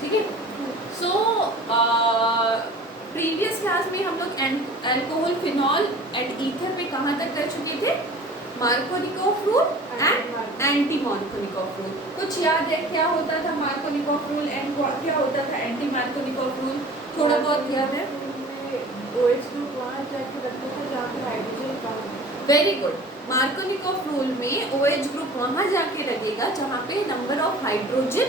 ठीक है। So previous class में हम लोग अल्कोहल, फिनॉल एंड ईथर में कहाँ तक कर चुके थे? Markovnikov rule and anti Markovnikov rule. कुछ याद है क्या होता था मार्कोनिकॉफ रूल एंड क्या होता था एंटी मार्कोनिकॉफ रूल? थोड़ा बहुत याद है? OH ग्रुप वहाँ जाके रखते थे जहाँ पे हाइड्रोजन कम है। Very good. मार्कोनिकॉफ रूल में OH ग्रुप वहाँ जाके लगेगा जहाँ पे नंबर ऑफ हाइड्रोजन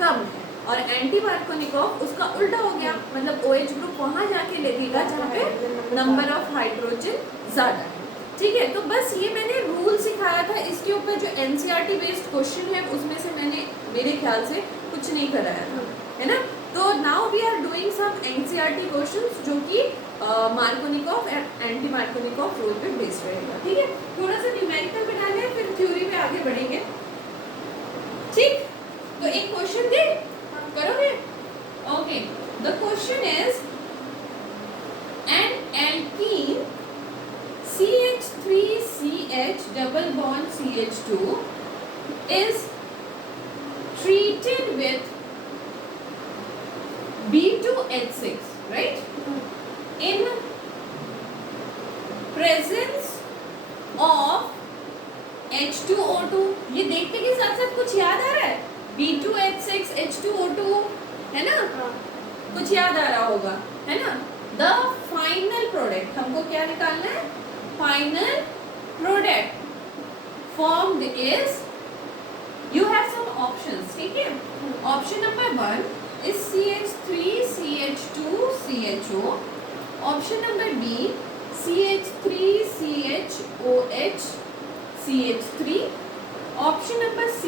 कम है, और एंटी मार्कोनिकॉफ उसका उल्टा हो गया, मतलब OH ग्रुप वहाँ जाके लगेगा जहाँ पे नंबर ऑफ हाइड्रोजन ज़्यादा है। ठीक है, तो बस ये मैंने रूल सिखाया था। इसके ऊपर जो NCERT बेस्ड क्वेश्चन है उसमें से मैंने मेरे ख्याल से कुछ नहीं कराया था, है ना। तो now we are doing some NCERT questions जो कि Markovnikov and anti Markovnikov rule पे बेस्ड रहेगा। ठीक है, थोड़ा सा न्यूमेरिकल बनाना है, फिर थ्योरी पे आगे बढ़ेंगे। ठीक, तो एक क्वेश्चन दे करोगे? Okay, the question is an alkene CH3CH double bond CH2 is treated with B2H6, right? In presence of H2O2। ये देखते के साथ साथ कुछ याद आ रहा है? B2H6 H2O2, है ना? कुछ याद आ रहा होगा, है ना। द फाइनल प्रोडक्ट, हमको क्या निकालना है? Final product formed is, you have some options, ठीक है। Option number 1 is CH3CH2CHO, option number B CH3CHOH CH3, option number C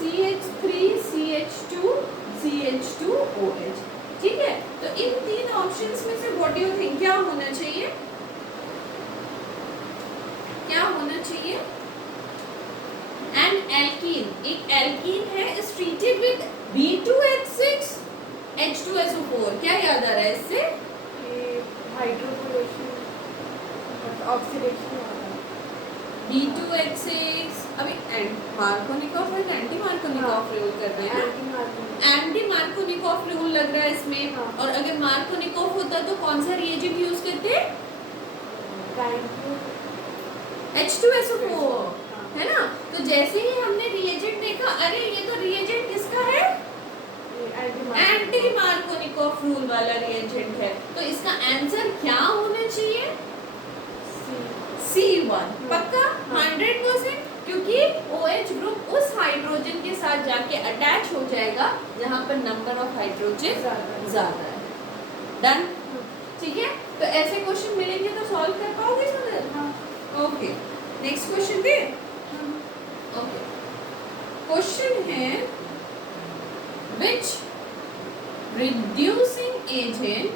CH3CH2CH2OH। ठीक है, तो इन तीन ऑप्शंस में से व्हाट डू यू थिंक क्या होना चाहिए? क्या होना चाहिए? एन एल्कीन, एक एल्कीन है, is treated with B2H6 H2SO4। क्या याद आ रहा है इससे? हाइड्रोकोलेशन ऑक्सीडेशन B2H6 अभी मार्कोनिकॉफ और एंटी मार्कोनिकॉफ रूल कर रहे हैं। एंटी मार्कोनिकॉफ रूल लग रहा है इसमें। हाँ। और अगर मार्कोनिकॉफ होता तो कौन सा रिएजेंट यूज करते? H2SO4, है ना। तो जैसे ही हमने रिएजेंट देखा, अरे ये तो रिएजेंट किसका है? एंटी मार्कोनिकॉफ रूल वाला रिएजेंट है। तो इसका आंसर क्या होना चाहिए? C1। पक्का? 100%, क्योंकि OH ग्रुप उस हाइड्रोजन के साथ जाके अटैच हो जाएगा जहां पर नंबर ऑफ हाइड्रोजन ज्यादा है। डन? ठीक है, तो ऐसे क्वेश्चन मिलेंगे तो सॉल्व कर पाओगे सर? ओके, नेक्स्ट क्वेश्चन दे। ओके, क्वेश्चन है which reducing agent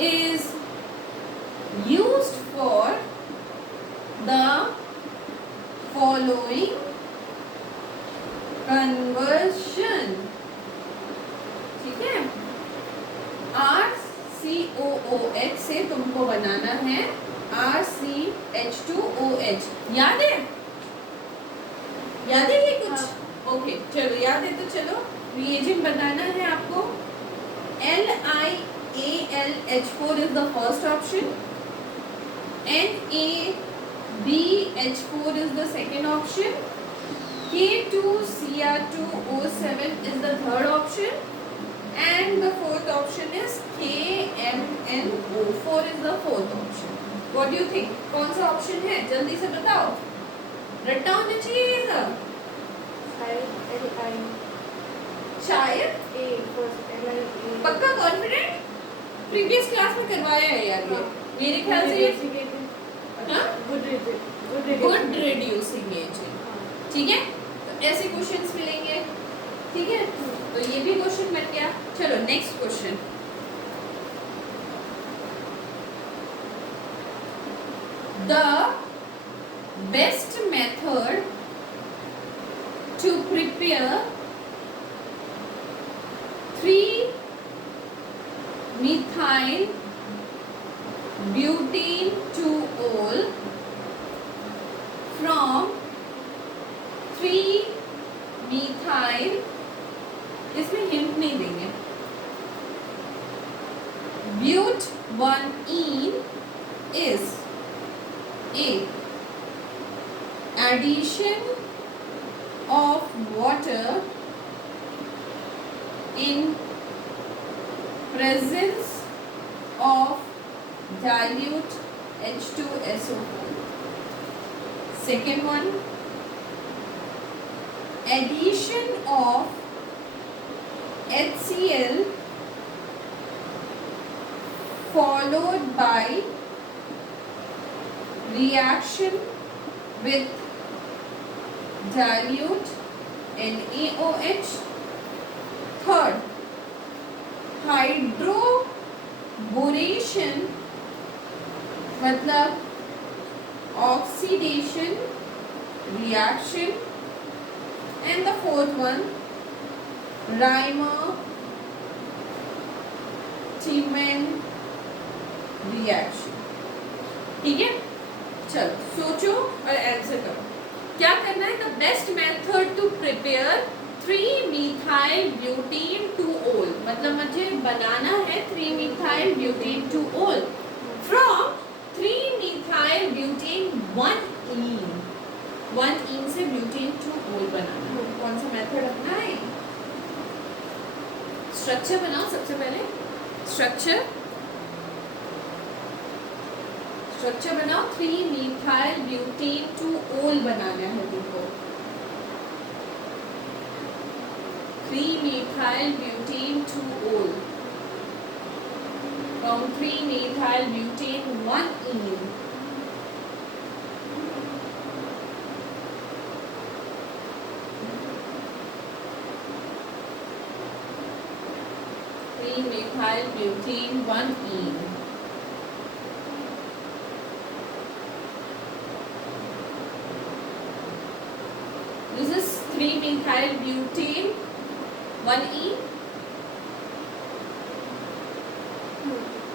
is used for the following conversion। ठीक है, RCOOH से तुमको बनाना है RCH2OH। याद है? याद है ये कुछ? ओके, चलो याद है तो चलो रिएजेंट बताना है आपको। LiAlH4 is the first option, NaBH4 is the second option, K2Cr2O7 is the third option, and the fourth option is KMnO4 is the fourth option। What do you think? कौन सा ऑप्शन है? जल्दी से बताओ, रट्टा होना चाहिए ये सब। शायद पक्का कॉन्फिडेंट? प्रीवियस क्लास में करवाया है यार ये, मेरे ख्याल से ये गुड रिड्यूसिंग एजेंट। ठीक है, तो ऐसे क्वेश्चंस मिलेंगे। ठीक है, तो ये भी क्वेश्चन बन गया। चलो next question. The best method to prepare 3-methyl butane 2-ol from 3-methyl इसमें हिंट नहीं देंगे। ब्यूट 1ene is a addition of water in presence of dilute H2SO4. Second one, addition of HCl followed by reaction with dilute NaOH. Third, hydroboration मतलब oxidation reaction. And the fourth one, Riemann-Tiemann reaction. ठीक है, चलो सोचो और answer करो। क्या करना है? The best method to prepare 3-methyl butene 2-ol, मतलब मुझे बनाना है 3-methyl butene 2-ol from 3-methyl butene 1-ene। 1-ene से butene 2-ol बनाना है। कौन सा मेथड अपना है? स्ट्रक्चर बनाओ। सबसे पहले स्ट्रक्चर बनाओ। 3-methyl butene 2-ol बनाना है तुमको। 3-methyl butene 2-ol from 3-methyl butene 1-ene। methyl butene 1-ene। This is 3-methyl butene 1-ene।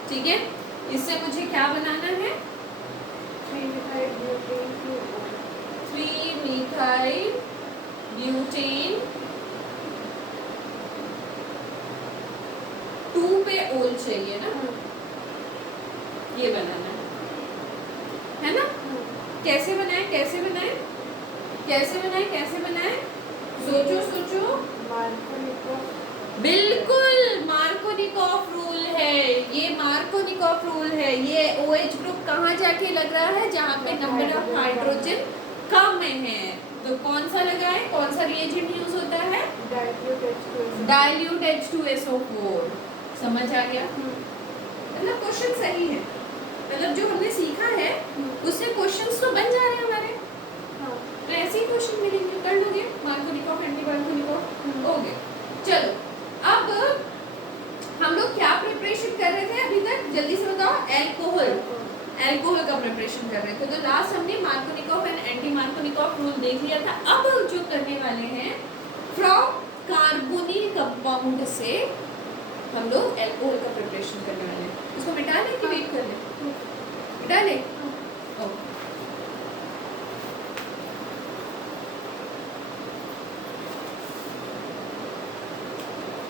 ठीक है, इससे मुझे क्या बनाना है? 3-methyl butene 2-ol। 3-methyl butane 2 पे ओल चाहिए ना, ये बनाना है ना? कैसे बनाए? कैसे बनाए? कैसे बनाए? कैसे बनाए? सोचो सोचो। मार्कोनिकॉफ। बिल्कुल, मार्कोनिकॉफ रूल है ये। मार्कोनिकॉफ रूल है ये। OH ग्रुप कहाँ जाके लग रहा है? जहाँ पे नंबर ऑफ हाइड्रोजन कम में है। तो कौन सा लगा है? कौन सा रिएजेंट यूज होता है? Dilute H2SO4। समझ आ गया? मतलब क्वेश्चन सही है, मतलब जो हमने सीखा है उससे क्वेश्चंस तो बन जा रहे हैं हमारे। तो ऐसे ही क्वेश्चन मिलेंगे, कर लोगे। मार्कोनिकॉफ, एंटी मार्कोनिकॉफ हो गए। चलो अब हम लोग क्या प्रिपरेशन कर रहे थे अभी तक? जल्दी से बताओ। एल्कोहल का प्रिपरेशन कर रहे थे। तो लास्ट हमने Markovnikov and anti Markovnikov rule देख लिया था। अब जो करने वाले हैं, फ्रॉम कार्बोनिल कंपाउंड से हम लोग एल्कोहल का प्रिपरेशन करने वाले हैं। इसको मिटा लें कि वेट कर लें? मिटा लें। ओके,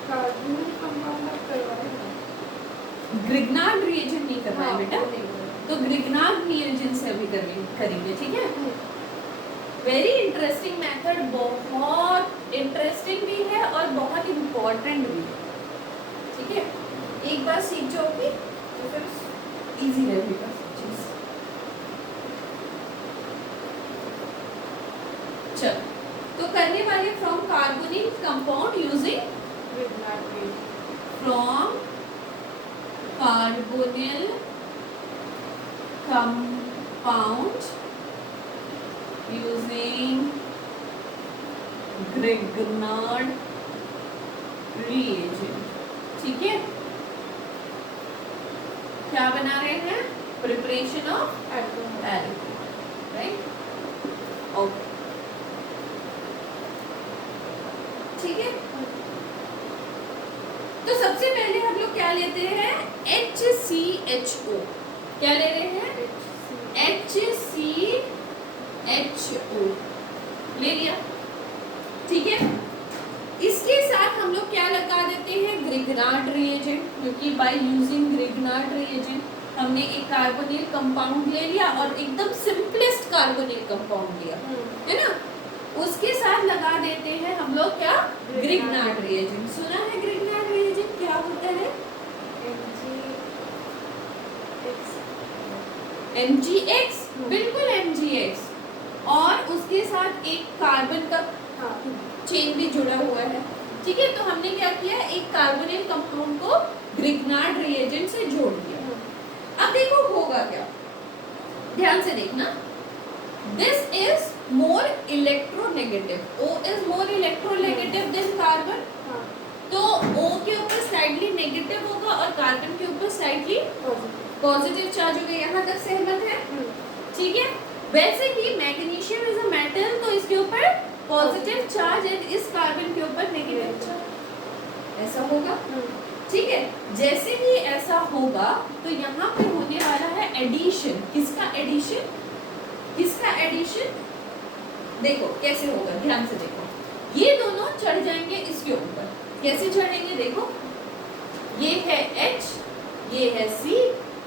कार्बोनिल कंपाउंड आप करवाए हैं? ग्रिग्नार्ड रिएजेंट नहीं करना है बेटा, तो ग्रिग्नार्ड रिएजेंट से अभी करेंगे। ठीक है, वेरी इंटरेस्टिंग मेथड, बहुत इंटरेस्टिंग भी है और बहुत इम्पोर्टेंट भी है। ठीक है, एक बार सीख जाओगे तो फिर इजी रहेगा सब चीज। चलो तो करने वाले from carbonyl compound using from carbonyl compound using Grignard reagent. ठीक है, क्या बना रहे हैं? Preparation of alcohol, right? Okay, ठीक है। तो सबसे पहले हम लोग क्या लेते हैं? HCHO। क्या ले रहे हैं? HCHO ले लिया। ठीक है, इसके साथ हम हम लोग क्या लगा देते हैं, ग्रिग्नार्ड रिएजेंट, क्योंकि बाय यूजिंग ग्रिग्नार्ड रिएजेंट हमने एक कार्बोनिल कंपाउंड ले लिया और एकदम सिंपलेस्ट कार्बोनिल कंपाउंड लिया, है ना, उसके साथ लगा देते हैं हम लोग क्या, ग्रिग्नार्ड रिएजेंट। सुना है ग्रिग्नार्ड रिएजेंट क्या होता है? MgX, बिल्कुल MgX, और उसके साथ एक कार्बन का चेन भी जुड़ा हुआ है, ठीक है। तो हमने क्या किया, एक कार्बोनिल कंपाउंड को ग्रिग्नार्ड रिएजेंट से जोड़ दिया। अब देखो होगा क्या, ध्यान से देखना, this is more electronegative, O is more electronegative than carbon, तो O के ऊपर स्लाइटली नेगेटिव होगा और कार्बन के ऊपर स्लाइटली पॉजिटिव चार्ज होगा। यहाँ तक सहमत है, ठीक है। वैसे ही मैग्नीशियम इज अ मेटल, तो इसके ऊपर पॉजिटिव चार्ज एंड इस कार्बन के ऊपर नेगेटिव चार्ज, ऐसा होगा, ठीक है। जैसे ही ऐसा होगा तो यहाँ पे होने वाला है एडिशन, किसका एडिशन, किसका एडिशन, देखो कैसे होगा, ध्यान से देखो, ये दोनों चढ़ जाएंगे इसके ऊपर, कैसे चढ़ेंगे देखो, ये है H, ये है C,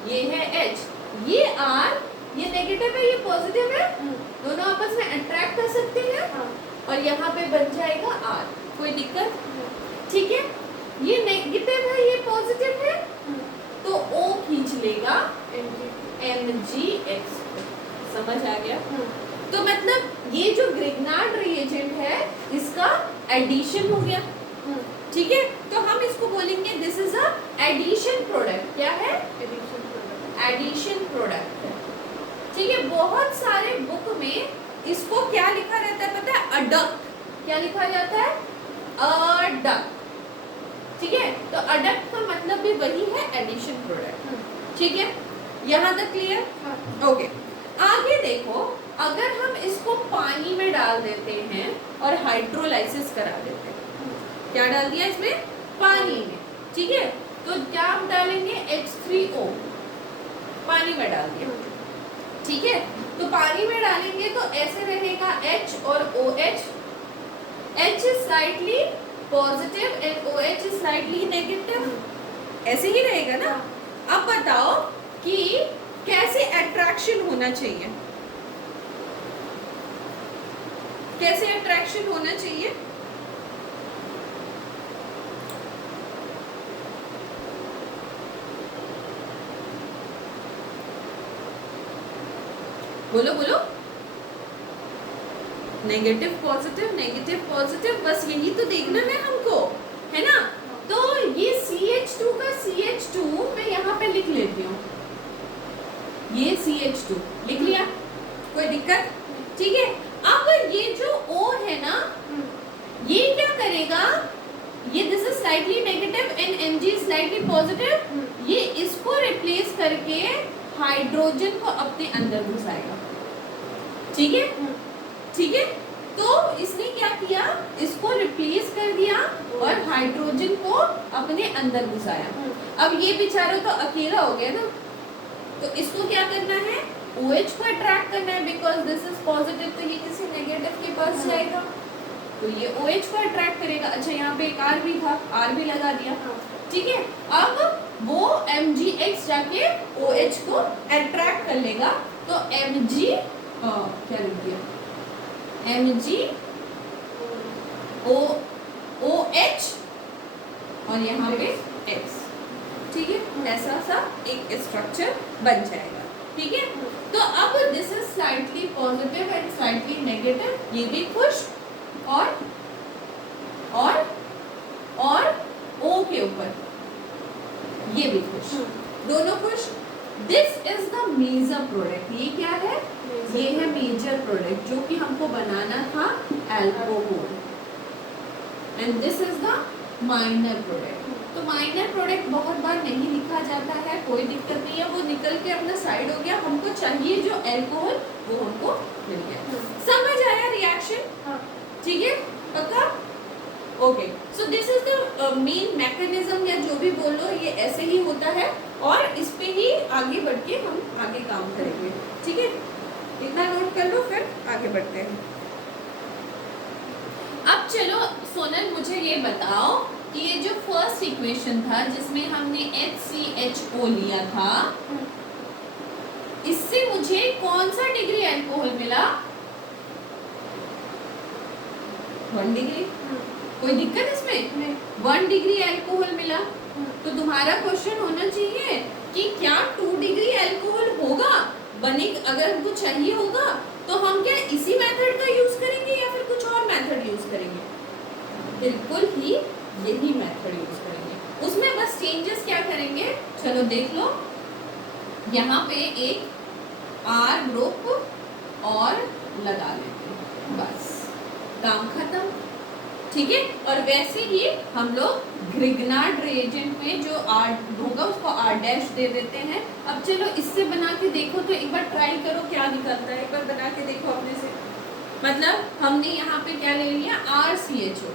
ये है H, ये R, ये नेगेटिव है, ये पॉजिटिव है, दोनों आपस में अट्रैक्ट कर सकते हैं, और यहाँ पे बन जाएगा R, कोई दिक्कत, ठीक है। ये नेगेटिव है, ये पॉजिटिव है, तो O खींच लेगा MgX, समझ आ गया। तो मतलब ये जो ग्रिग्नार्ड रिएजेंट है इसका एडिशन हो गया, ठीक है। तो हम इसको बोलेंगे this is a addition product, क्या है, एडिशन प्रोडक्ट, ठीक है। बहुत सारे बुक में इसको क्या लिखा रहता है पता है, अडक्ट, क्या लिखा जाता है, अडक्ट, ठीक है। तो अडक्ट का मतलब भी वही है, एडिशन प्रोडक्ट, ठीक है। यहाँ तक क्लियर, ओके। आगे देखो, अगर हम इसको पानी में डाल देते हैं और हाइड्रोलाइसिस करा देते हैं, क्या डाल दिया इसमें, पानी में, ठीक है, तो क्या हम डालेंगे, H3O, पानी में डाल दिया, ठीक है। तो पानी में डालेंगे तो ऐसे रहेगा H और OH, H is slightly positive and OH is slightly negative, ऐसे ही रहेगा ना। अब बताओ कि कैसे अट्रैक्शन होना चाहिए, कैसे अट्रैक्शन होना चाहिए, बोलो बोलो, नेगेटिव पॉजिटिव, बस यही तो देखना है हमको, है ना। तो ये CH2 का CH2 मैं यहाँ पे लिख लेती हूँ, ये CH2 लिख लिया, कोई दिक्कत, ठीक है। अब ये जो O है ना, ये क्या करेगा, ये this is slightly negative and Mg slightly positive, ये इसको रिप्लेस करके हाइड्रोजन को अपने अंदर घुसाएगा, ठीक है, ठीक है। तो इसने क्या किया, इसको रिप्लेस कर दिया और हाइड्रोजन को अपने अंदर घुसाया। अब ये बेचारा तो अकेला हो गया ना, तो इसको क्या करना है, OH को अट्रैक्ट करना है, बिकॉज दिस इज पॉजिटिव, तो ये किसी नेगेटिव के पास जाएगा, तो ये OH को अट्रैक्ट करेगा। अच्छा, यहाँ पे एक R भी था, R भी लगा दिया, ठीक है। अब वो MgX जाके OH को अट्रैक्ट कर लेगा, तो Mg क्या लिख दिया, Mg OH और यहाँ पे X, ठीक है, ऐसा सा एक स्ट्रक्चर बन जाएगा, ठीक है। तो अब this is slightly positive and slightly negative, ये भी खुश, और O के ऊपर ये भी खुश, दोनों खुश। This is the major product, ये क्या है, ये है मेजर प्रोडक्ट जो कि हमको बनाना था alcohol, and this is the minor product. तो माइनर प्रोडक्ट बहुत बार नहीं लिखा जाता है, कोई दिक्कत नहीं है, वो निकल के अपना साइड हो गया, हमको चाहिए जो अल्कोहल वो हमको मिल गया। समझ आया रिएक्शन, ठीक है, पक्का, okay. So this is the main mechanism, या जो भी बोलो, ये ऐसे ही होता है, और इस पे ही आगे बढ़ के हम आगे काम करेंगे, ठीक है। इतना नोट कर लो, फिर आगे बढ़ते हैं। अब चलो सोनल मुझे ये बताओ कि ये जो फर्स्ट इक्वेशन था जिसमें हमने HCHO लिया था, इससे मुझे कौन सा डिग्री अल्कोहल मिला? 1 डिग्री। कोई दिक्कत इसमें? 1 डिग्री अल्कोहल मिला। तो तुम्हारा क्वेश्चन होना चाहिए कि क्या 2 डिग्री अल्कोहल होगा, बने, अगर हमको चाहिए होगा तो हम क्या इसी मेथड का यूज करेंगे या फिर कुछ और मेथड यूज करेंगे? बिल्कुल ही यही मेथड यूज करेंगे। उसमें बस चेंजेस क्या करेंगे, चलो देख लो। यहाँ पे एक R ग्रुप और लगा लेते हैं, बस काम खत्म। ठीक है, और वैसे ही हम लोग ग्रिग्नार्ड रिएजेंट में जो R होगा उसको R' दे देते हैं। अब चलो इससे बना के देखो, तो एक बार ट्राई करो क्या निकलता है, एक बार बना के देखो अपने से। मतलब हमने यहाँ पे क्या ले लिया, RCHO।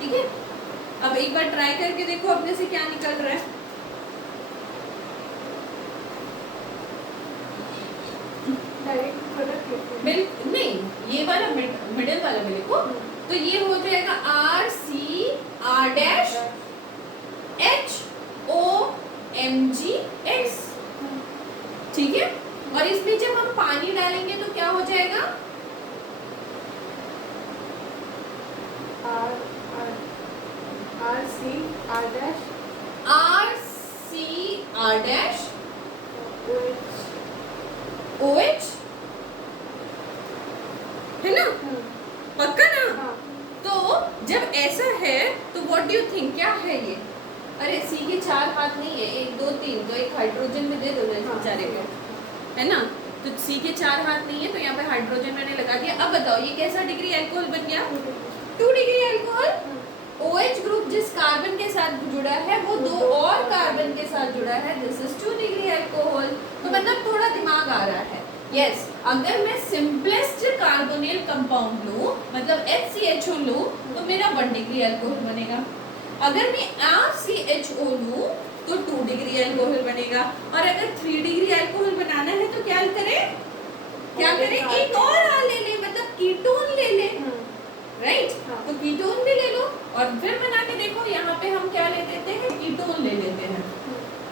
ठीक है, अब एक बार ट्राई करके देखो अपने से क्या निकल रहा है। नहीं, ये वाला मिडिल वाला में लिखो, तो ये हो जाएगा RCR-HOMgX। ठीक है, और इसमें जब हम पानी डालेंगे तो क्या हो जाएगा? RCR-OH है ना? पक्का ना? तो जब ऐसा है तो व्हाट डू यू थिंक, क्या है ये? अरे C के 4 हाथ नहीं है, 1 2 3, तो एक हाइड्रोजन में दे दो बेचारे को, है ना? तो C के 4 हाथ नहीं है, तो यहाँ पे हाइड्रोजन मैंने लगा दिया। अब बताओ ये कैसा डिग्री अल्कोहल बन गया? 2 डिग्री अल्कोहल। OH ग्रुप जिस कार्बन के साथ जुड़ा है वो 2 और कार्बन के साथ जुड़ा है, दिस इज 2 डिग्री अल्कोहल। तो मतलब थोड़ा दिमाग आ रहा है। यस, अगर मैं सिंपलेस्ट कार्बोनिल कंपाउंड लूं, मतलब HCHO लूं, तो मेरा 1 डिग्री अल्कोहल बनेगा। अगर मैं RCHO लूं तो 2 डिग्री अल्कोहल बनेगा। और अगर 3 डिग्री अल्कोहल बनाना है तो क्या करें? एक और R ले ले, मतलब कीटोन ले ले, राइट? तो कीटोन भी ले लो और फिर बना के देखो। यहाँ पे हम क्या ले लेते हैं, कीटोन ले लेते हैं।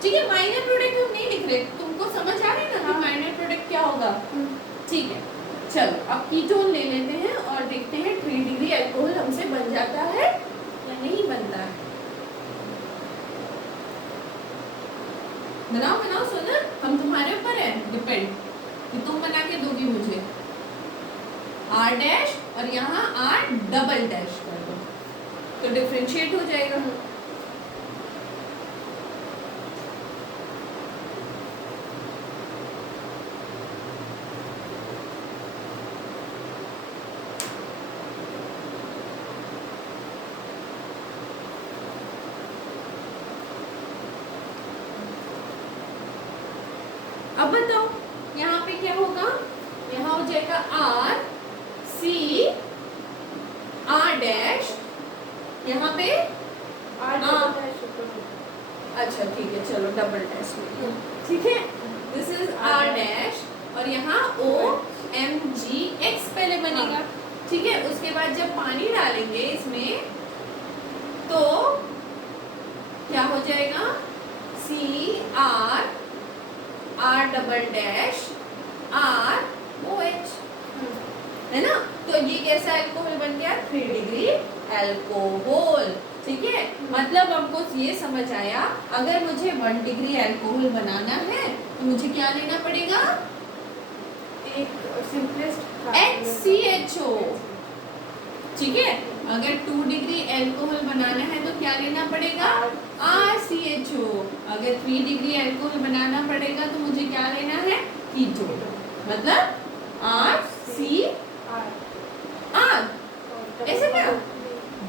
ठीक है, माइनर प्रोडक्ट हम नहीं लिख रहे, तुमको समझ आ रहा है ना कि माइनर प्रोडक्ट क्या होगा? ठीक है, चलो अब कीटोन ले लेते हैं और देखते हैं 3 डिग्री अल्कोहल हमसे बन जाता है या नहीं बनता है। बनाओ सोना, हम तुम्हारे ऊपर है डिपेंड कि तुम बना के दोगी मुझे। R' और यहाँ R" कर दो तो डिफरेंशिएट हो जाएगा। अब बताओ यहाँ पे क्या होगा, यहाँ हो जाएगा RCR', यहाँ पे अच्छा ठीक है, चलो डबल डैश में, ठीक है, दिस इज R' और यहाँ OMgX पहले बनेगा। ठीक है, उसके बाद जब पानी डालेंगे इसमें तो क्या हो जाएगा, CR'(ROH) है ना? तो ये कैसा अल्कोहल बन गया, 3 डिग्री अल्कोहल। ठीक है, मतलब हमको ये समझ आया, अगर मुझे 1 डिग्री अल्कोहल बनाना है तो मुझे क्या लेना पड़ेगा, एक सिंपलेस्ट HCHO। ठीक है, अगर 2 डिग्री अल्कोहल बनाना है तो क्या लेना पड़ेगा, RCHO। अगर 3 डिग्री अल्कोहल बनाना पड़ेगा तो मुझे क्या लेना है, कीटोन, मतलब RCR। ऐसे क्या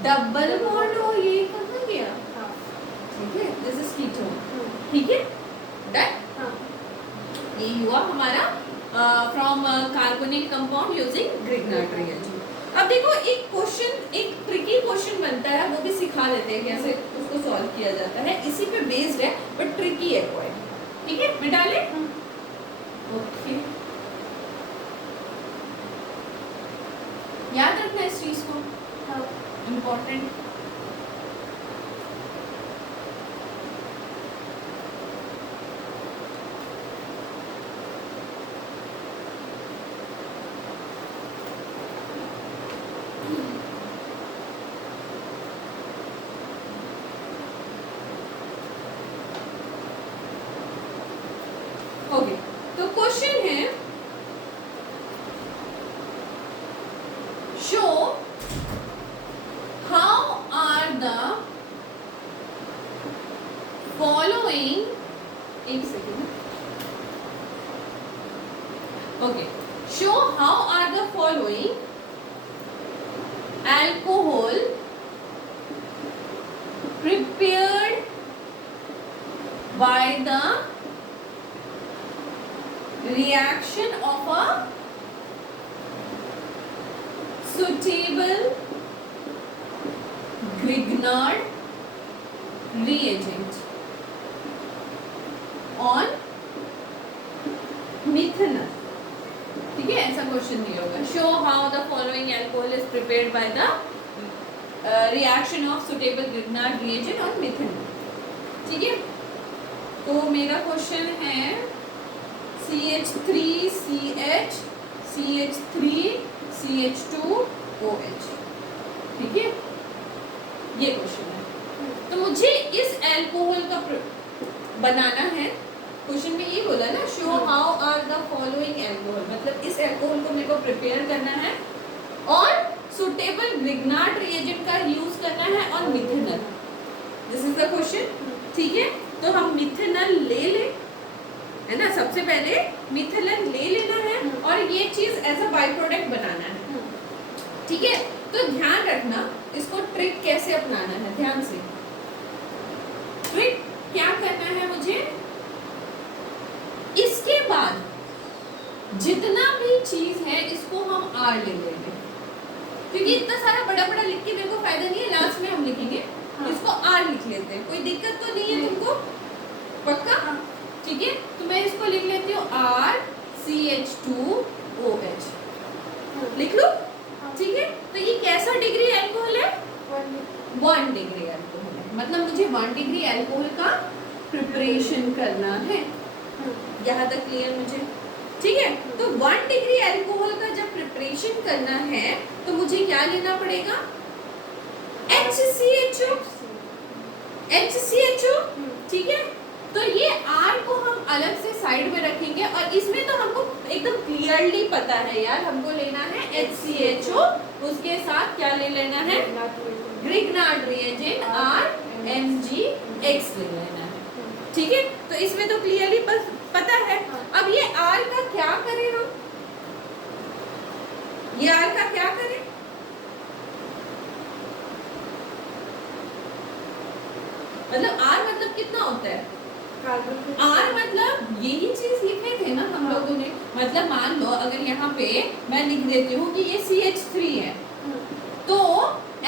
डबल बॉन्ड हो, ये कहाँ गया? ठीक है, दिस इज कीटोन। ठीक है, डन। ये हुआ हमारा from carbonyl compound using Grignard reagent. अब देखो एक क्वेश्चन, एक ट्रिकी क्वेश्चन बनता है, वो भी सिखा देते हैं कैसे उसको सॉल्व किया जाता है। इसी पे बेस्ड है बट ट्रिकी है पॉइंट। ठीक है, मैं डाले ओके, याद रखना इस चीज को। इम्पोर्टेंट। ओके, तो क्वेश्चन है show how are the following, एक second, okay, show how are the following alcohol prepared by the reaction of a suitable Grignard reagent on methanol। ठीक है, ऐसा क्वेश्चन दिया होगा। Show how the following alcohol is prepared by the reaction of suitable Grignard reagent on methanol. ठीक है, तो मेरा question है CH3CH CH3CH2OH। ठीक है, ये क्वेश्चन है। तो मुझे इस अल्कोहल का बनाना है। क्वेश्चन में ये बोला ना, show how are the following alcohol, मतलब इस अल्कोहल को मेरे को प्रिपेयर करना है और सुटेबल ग्रिग्नार्ड रिएजेंट का यूज करना है on methanol. This is the question. ठीक है, तो हम मिथेनॉल ले ले, है ना, सबसे पहले मिथेनॉल ले लेना है और ये चीज एज अ बाय प्रोडक्ट बनाना है। ठीक है, तो ध्यान रखना इसको ट्रिक कैसे अपनाना है, ध्यान से। ट्रिक क्या करना है मुझे, इसके बाद जितना भी चीज है इसको हम आर ले लेंगे, क्योंकि इतना सारा बड़ा बड़ा लिख के मेरे को फायदा नहीं है, लास्ट में हम लिखेंगे। इसको आर लिख लेते हैं, कोई दिक्कत तो नहीं है तुमको, पक्का? ठीक है, तो मैं इसको लिख लेती हूँ RCH2OH, लिख लो। ठीक है, तो ये कैसा डिग्री अल्कोहल है? 1 डिग्री अल्कोहल है, मतलब मुझे 1 डिग्री अल्कोहल का प्रिपरेशन करना है। यहाँ तक क्लियर मुझे? ठीक है, तो 1 डिग्री अल्कोहल का जब प्रिपरेशन करना है तो मुझे क्या लेना पड़ेगा? HCHO। ठीक है, तो ये R को हम अलग से साइड में रखेंगे और इसमें तो हमको एकदम क्लियरली पता है यार, हमको लेना है HCHO, उसके साथ क्या ले लेना है? ग्रिग्नार्ड रिएजेंट RMgX ले लेना है। ठीक है, तो इसमें तो क्लियरली पता है। अब ये R का क्या करें हम? ये R का क्या करें? मतलब R मतलब कितना होता है? R मतलब यही चीज लिखे थे ना हम लोगों ने। मतलब मान लो अगर यहाँ पे मैं लिख देती हूँ कि ये CH3 है, तो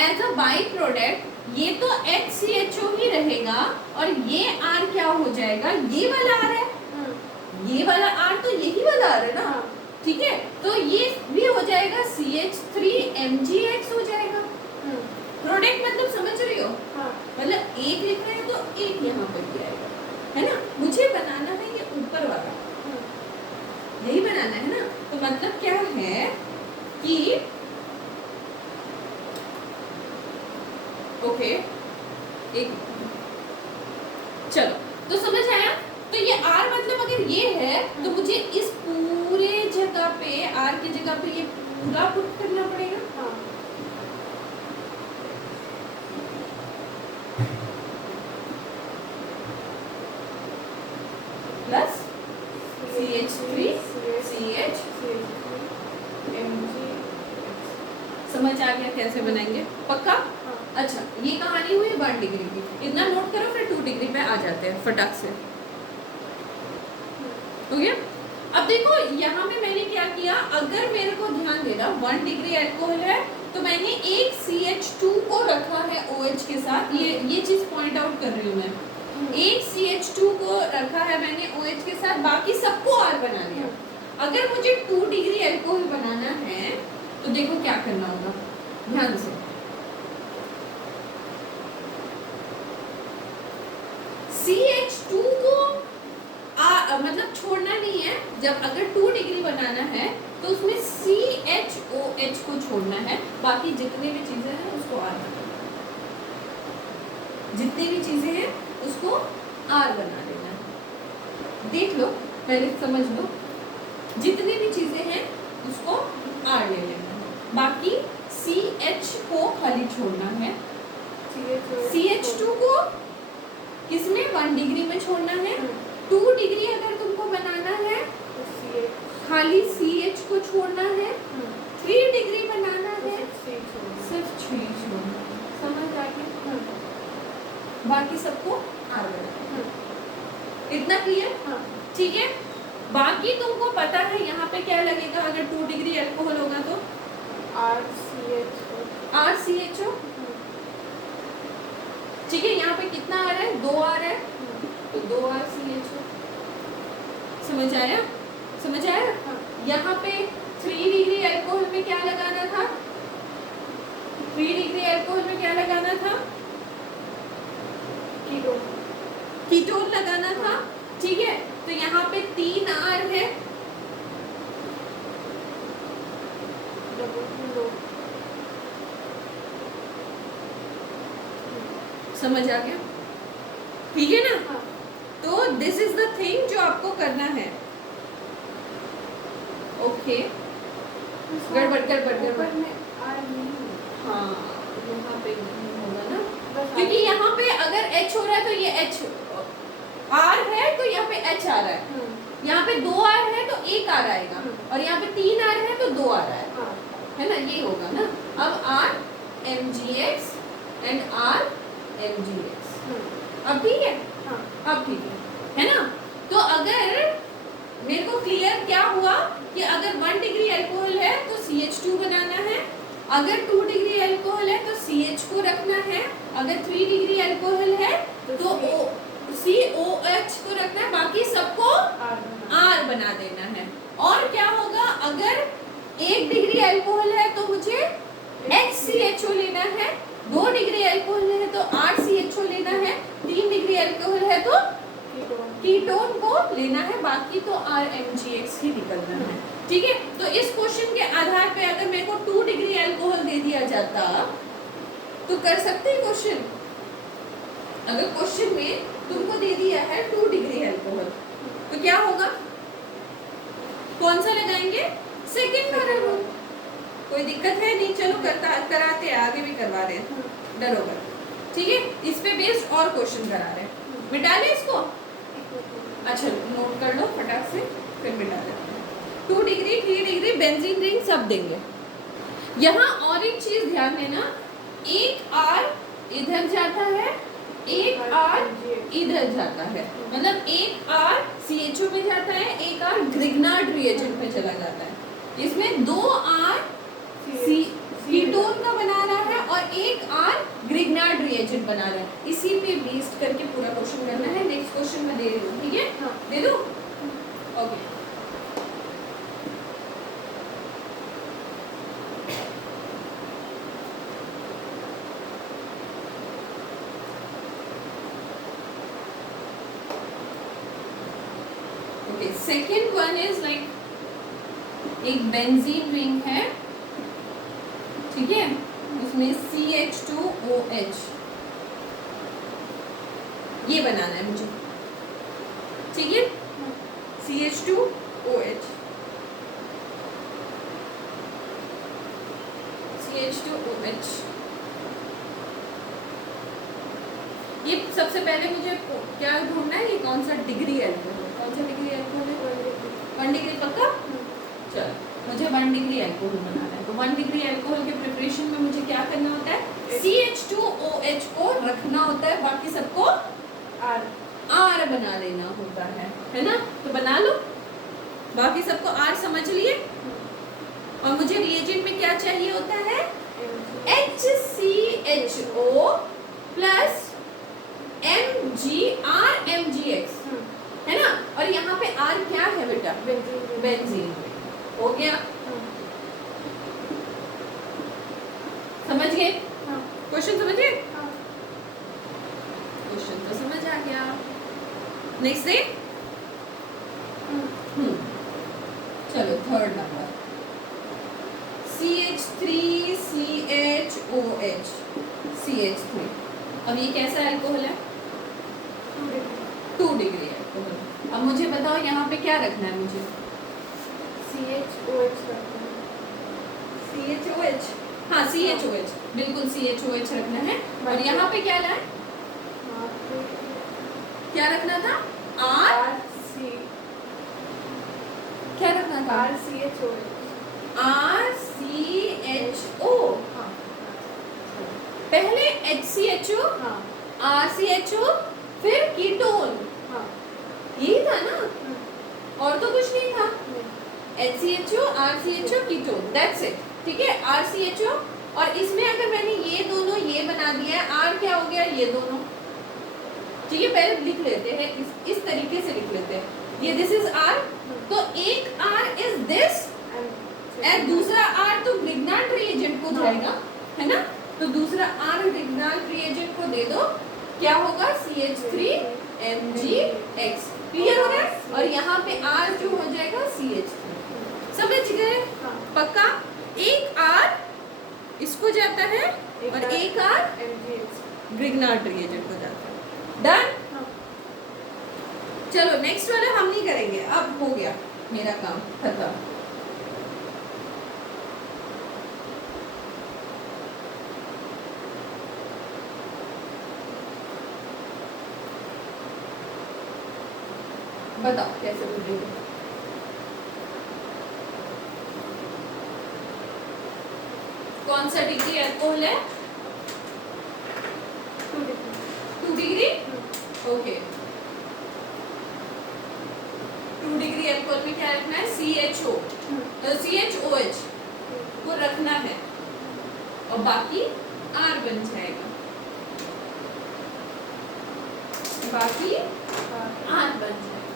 एज अ बाई प्रोडक्ट ये तो HCHO ही रहेगा और ये R क्या हो जाएगा? ये वाला R है, ये वाला R तो यही वाला R है ना। ठीक है, तो ये भी हो जाएगा CH3MgX हो जाएगा। प्रोडक्ट मतलब समझ रही हो? मतलब एक लिख रहे हैं तो एक यहाँ पर भी आएगा, है ना। मुझे बनाना है ये ऊपर वाला, यही बनाना है ना। तो मतलब क्या है कि ओके, एक चलो तो समझ आया। तो ये R मतलब अगर ये है तो मुझे इस पूरे जगह पे R की जगह पे ये पूरा पुट करना पड़ेगा। प्लस CH3 CH समझ आ गया कैसे बनाएंगे? पक्का? अच्छा, ये कहानी हुई 1 डिग्री की, इतना नोट करो, फिर 2 डिग्री पे आ जाते हैं फटाक से। हो गया? अब देखो यहाँ में मैंने क्या किया, अगर मेरे को ध्यान देना 1 डिग्री अल्कोहल है तो मैंने एक CH2 को रखा है OH के साथ। ये चीज पॉइंट आउट कर रही हूँ मैं। एक CH2 को रखा है मैंने OH के साथ, बाकी सबको R बना लिया। अगर मुझे 2 डिग्री अल्कोहल बनाना है तो देखो क्या करना होगा, ध्यान से। CH2 को मतलब छोड़ना नहीं है। जब अगर 2 डिग्री बनाना है तो उसमें CHOH को छोड़ना है, बाकी जितनी भी चीजें हैं उसको R बना देना है। जितनी भी चीजें हैं उसको R बना देना है। देख लो, पहले समझ लो, जितनी भी चीजें हैं उसको R ले लेना है, बाकी CH को खाली छोड़ना है। CH2 को किसमें 1 डिग्री में छोड़ना है। 2 डिग्री अगर तुमको बनाना है खाली CH को छोड़ना है। 3 डिग्री बनाना है सिर्फ 3 छोड़ना है। समझ आ गया? बाकी सबको R बनाना है। इतना क्लियर? ठीक है। बाकी तुमको पता है यहाँ पे क्या लगेगा अगर 2 डिग्री अल्कोहल होगा तो RCHO। ठीक है, यहाँ पे कितना आ रहा है? 2 आ रहा है, तो 2 RCHO। समझ आया? समझ आया? यहाँ पे 3 डिग्री अल्कोहल में क्या लगाना था? 3 डिग्री अल्कोहल में क्या लगाना था? कीटोन लगाना था। ठीक है, तो यहाँ पे 3 R है, समझ आ गया? ठीक है ना? तो दिस इज द थिंग जो आपको करना है। ओके, गड़बड़ हाँ, यहाँ पे होगा ना, क्योंकि यहाँ पे अगर H हो रहा है तो ये H R है, तो यहाँ पे H आ रहा है। यहाँ पे 2 R है तो 1 R आएगा, और यहाँ पे 3 R है तो 2 आ रहा है ना, ये होगा ना। अब R MgX and R MgX, अब ठीक है? अब ठीक है ना? तो अगर मेरे को क्लियर क्या हुआ कि अगर 1 डिग्री अल्कोहल है तो CH2 बनाना है, अगर 2 डिग्री अल्कोहल है तो CH को रखना है, अगर 3 डिग्री अल्कोहल है तो COH को रखना है, बाकी सबको R बना देना है। और क्या होगा, अगर 1 डिग्री अल्कोहल है तो मुझे HCHO लेना है, 2 डिग्री अल्कोहल है तो RCHO लेना है, 3 डिग्री अल्कोहल है तो कीटोन को लेना है, बाकी तो RMgX ही निकलना है। ठीक है, तो इस क्वेश्चन के आधार पे अगर मेरे को 2 डिग्री अल्कोहल दे दिया जाता तो कर सकते हैं क्वेश्चन। अगर क्वेश्चन में तुमको दे दिया है 2 डिग्री अल्कोहल तो क्या होगा? कौन सा लगाएंगे? सेकंड वाला रूल। कोई दिक्कत है नहीं, चलो कराते हैं, आगे भी करवा रहे हैं, डरो मत। ठीक है, इस पे बेस्ड और क्वेश्चन करा रहे हैं। मिटा ले इसको, अच्छा नोट कर लो फटाक से, फिर मिटा देते हैं। 2 डिग्री 3 डिग्री बेंजीन रिंग सब देंगे। यहाँ और एक चीज ध्यान देना, एक R इधर जाता है, एक R इधर जाता है, मतलब एक R CHO में जाता है, एक R ग्रिग्नार्ड रिएजेंट में चला जाता है। इसमें 2 R कीटोन का बना रहा है और एक R ग्रिग्नार्ड रिएजेंट बना रहा है। इसी पे बेस्ड करके पूरा क्वेश्चन करना है। नेक्स्ट क्वेश्चन मैं दे रही हूँ, ठीक है? दे दो, okay. Okay, second one is like एक बेंजीन रिंग है, ठीक है, उसमें CH2OH ये बनाना है मुझे, ठीक है? CH2OH ये सबसे पहले मुझे क्या ढूंढना है, ये कौन सा डिग्री अल्कोहल, कौन सा डिग्री अल्कोहल है? 1 डिग्री पक्का? चलो, मुझे 1 डिग्री अल्कोहल बनाना है, तो 1 डिग्री अल्कोहल के प्रिपरेशन में मुझे क्या करना होता है? CH2OH को रखना होता है, बाकी सबको R बना देना होता है ना? तो बना लो, बाकी सबको R समझ लिए। और मुझे रिएजेंट में क्या चाहिए होता है? HCHO प्लस RMgX, है ना? और यहाँ पे R क्या है बेटा? बेंजीन। हो गया, समझ गए? क्वेश्चन समझ गए? क्वेश्चन तो समझ आ गया। नेक्स्ट डे चलो थर्ड नंबर CH3CHOH CH3। अब ये कैसा अल्कोहल है? 2 डिग्री अल्कोहल। अब मुझे बताओ यहाँ पे क्या रखना है मुझे? CHOH रखते हैं। CHOH, हाँ CHOH, बिल्कुल CHOH रखना है। और यहाँ पे क्या लाए? यहाँ पे क्या रखना था? RC क्या रखना था? RCHOH। RCHO। हाँ पहले HCHO, हाँ RCHO, फिर कीटोन। हाँ यही था ना, और तो कुछ नहीं था। नहीं। HCHO, RCHO, ketone, that's it. ठीक है, RCHO। और इसमें अगर मैंने ये दोनों ये बना दिया है, R क्या हो गया? ये दोनों। ठीक है, पहले लिख लेते हैं, इस तरीके से लिख लेते हैं। ये दिस इज R, तो एक R इज दिस एंड दूसरा R तो ग्रिग्नार्ड रिएजेंट को जाएगा, है ना? तो दूसरा R ग्रिग्नार्ड रिएजेंट को दे दो, क्या होगा? CH3MgX। क्लियर हो गया? और यहाँ पे R जो हो जाएगा CH3। समझ गए? हाँ। पक्का? एक R इसको जाता है और एक R MgX। ग्रिग्नार्ड रिएजेंट को जाता है। डन? हाँ। चलो नेक्स्ट वाला हम नहीं करेंगे, अब हो गया मेरा काम खत्म। बताओ कैसे बुझेगा? कौन सा डिग्री अल्कोहल है? 2 degree. 2 degree. Okay, 2 degree alcohol में क्या रखना है? CHOH को रखना है और बाकी R बन जाएगा, बाकी R बन जाएगा।